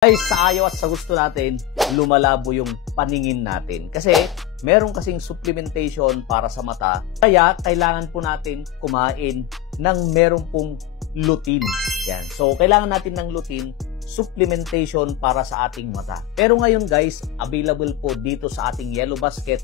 Guys, sa ayaw at sa gusto natin, lumalabo yung paningin natin. Kasi meron kasing supplementation para sa mata. Kaya kailangan po natin kumain ng meron pong lutein. Yan. So, kailangan natin ng lutein, supplementation para sa ating mata. Pero ngayon guys, available po dito sa ating Yellow Basket.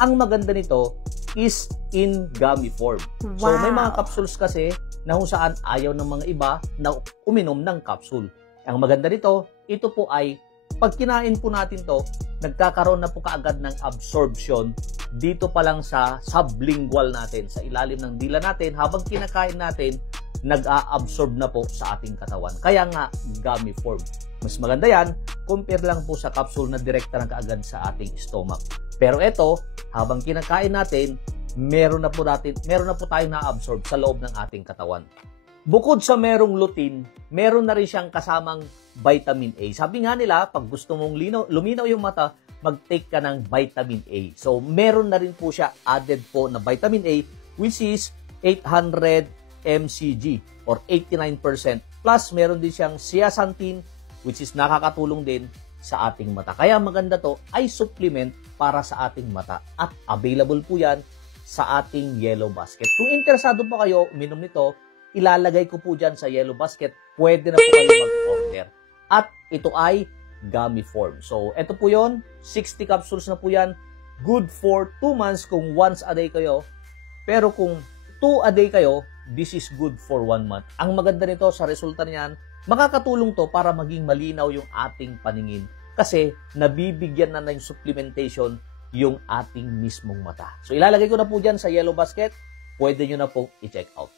Ang maganda nito is in gummy form. Wow. So, may mga capsules kasi na kung saan ayaw ng mga iba na uminom ng capsule. Ang maganda nito, ito po ay, pag kinain po natin to, nagkakaroon na po kaagad ng absorption dito pa lang sa sublingual natin, sa ilalim ng dila natin, habang kinakain natin, nag-a-absorb na po sa ating katawan. Kaya nga, gummy form. Mas maganda yan, compare lang po sa capsule na direkta na kaagad sa ating stomach. Pero ito, habang kinakain natin, meron na po tayong na-absorb sa loob ng ating katawan. Bukod sa merong lutein, meron na rin siyang kasamang vitamin A. Sabi nga nila, pag gusto mong luminaw yung mata, mag-take ka ng vitamin A. So, meron na rin po siya added po na vitamin A, which is 800 mcg or 89%. Plus, meron din siyang zeaxanthin, which is nakakatulong din sa ating mata. Kaya maganda to ay supplement para sa ating mata. At available po yan sa ating Yellow Basket. Kung interesado pa kayo uminom nito, ilalagay ko po dyan sa Yellow Basket. Pwede na po kayo mag-order. At ito ay gummy form. So, ito po yon, 60 capsules na po yan. Good for 2 months kung once a day kayo. Pero kung 2 a day kayo, this is good for 1 month. Ang maganda nito sa resulta niyan, makakatulong to para maging malinaw yung ating paningin. Kasi nabibigyan na ng supplementation yung ating mismong mata. So, ilalagay ko na po dyan sa Yellow Basket. Pwede nyo na po i-check out.